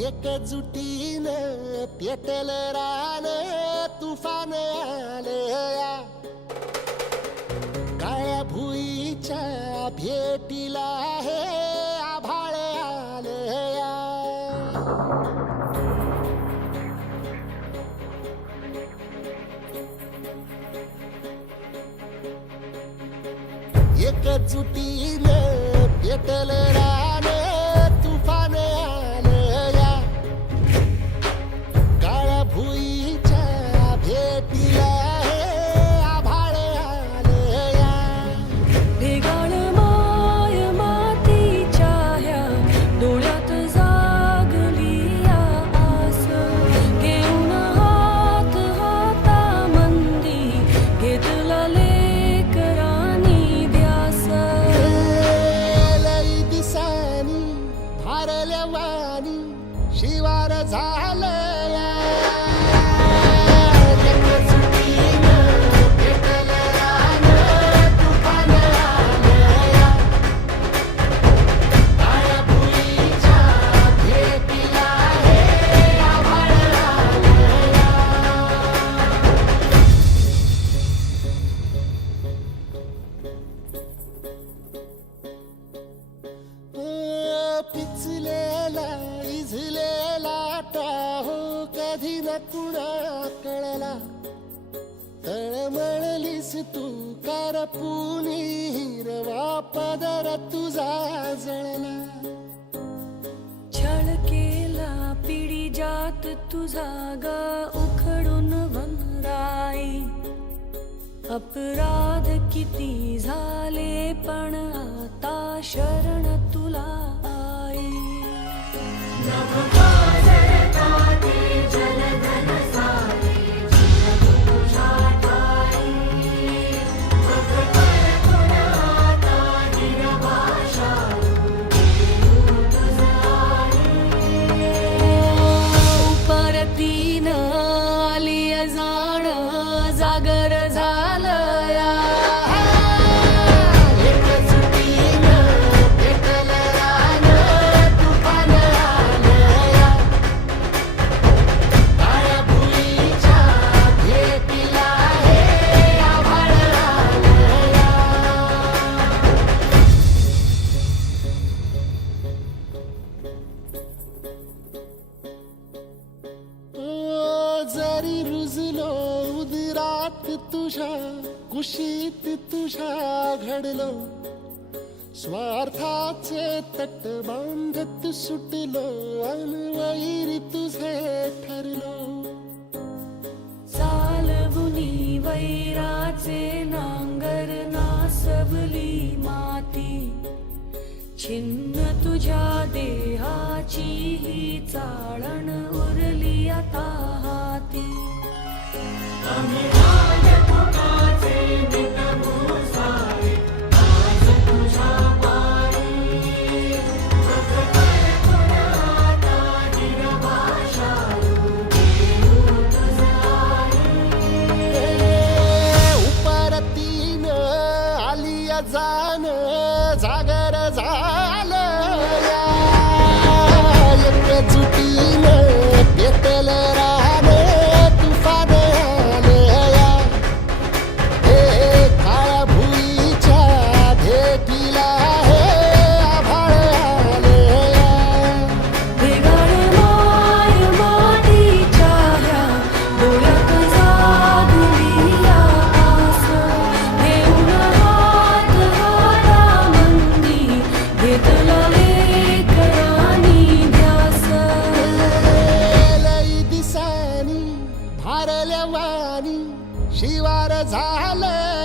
एकजुटीनं पेटल रान तुफान आलया काळ्या भुईच्या भेटीला हे आभाळ आलया एकजुटीनं पेटल रान तुफान आलया काळ्या भुईच्या भेटीला हे आभाळ आलया ढेगाळ माय मातीच्या ह्या डोळ्यात जागली या आस घेऊन हात हातामंदी घेतला लेकरांनी ध्यास लई दिसानी भारल्या वाणी शिवार झालया एकजुटीनं पेटल रान तुफान आलया काळ्या भुईच्या भेटीला हे आभाळ आलया पिचलेला इझलेला टाहो कधी न कुणा कळला तळमळलीस तू कारपुनी हिरवा पदर तुझा जळला छळ केला पिढी जात तुझा ग उखडून वनराई अपराध किती झाले पण आता शरण तुला आई परतीनं आली जाण जागर झालया एकजुटीनं पेटल रान तुफान आलया काळ्या भुईच्या भेटीला हे आभाळ आलया जरी रुजलो उदरात तुझ्या कुशीत तुझ्या घडलो स्वार्थाचे तट बांधत सुटलो अनवैरी तुझे ठरलो चालवुनी वैराचे नांगर नासवली माती छिन्न तुझ्या देहाची ही चाळण उरली आता हाती उपरतीनं आलिया जाण जागर झालया एकजुटीनं पेटल रान तुफान आलया हे काळ्या भुईच्या भेटीला हे आभाळ आलया ढेगाळ माय मातीच्या ह्या डोळ्यात जागली या आस घेऊन हात हातामंदी घेतला लेकरांनी ध्यास लई दिसानी भारल्या वाणी शिवार झालया